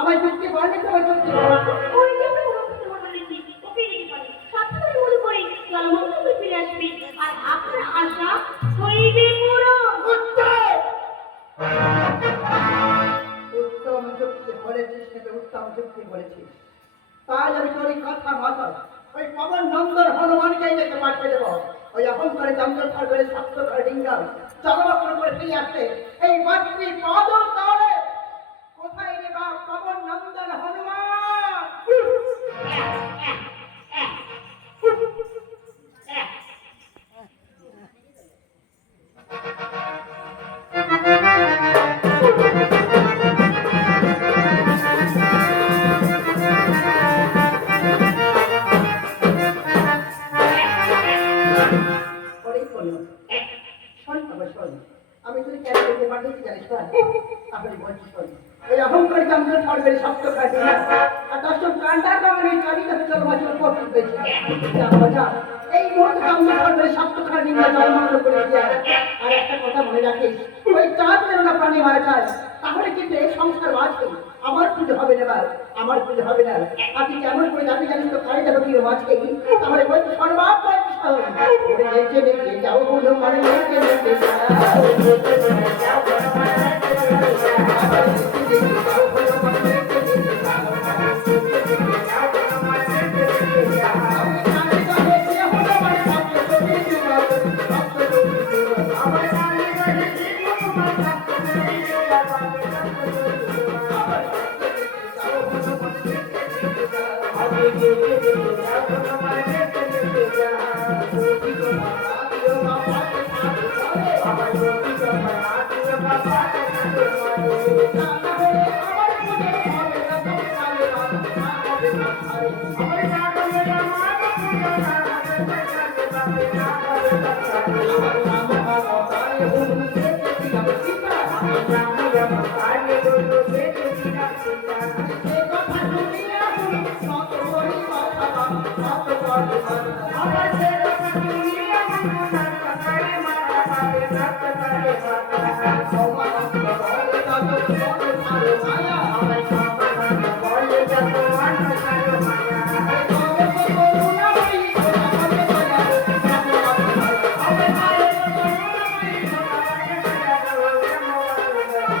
আমার যুক্তি বর্ণিত হয় যুক্তি ফিরে আসবে আর আপনার আশা হইবে উত্তম যুক্তি বলেছিস, উত্তম যুক্তি বলেছিস। তাই আমি তোর কথা মতো ওই পবন নন্দর হনুমানকে ডেকে পাঠিয়ে দেবো। ওই এখন করে চন্দ্র করে সপ্ত করে ডিঙ্গাল চলবস্ত্র করে ফিরে আসতে এই মাতৃ পদ তলে কোথায় রে বা পবন নন্দন হনুমান? আমি তুই কেন বলতে পারছি জানিস না? আপনি বলছি শোন, ওই অহংকার চন্দ্র সরকারি সপ্ত খাটি আর দর্শক কান্ডার বাগানে কালিকা চলবাচল করতে পেয়েছে। এই মুহূর্তে চন্দ্র সরকারি সপ্ত খাটি জন্মগ্রহণ করে দিয়ে আর একটা কথা মনে রাখিস, ওই চাঁদ না প্রাণী মারা যায় তাহলে কিন্তু এই সংসার আছে আমার পুজো হবে না, আমার পুজো হবে না। আর তুই কেমন করে যাবি জানিস তো কালী দেখো কি মাঝে তাহলে বলছি সর্বাপ নেচে নেচে যাও বলো মানে নেচে নেচে আমার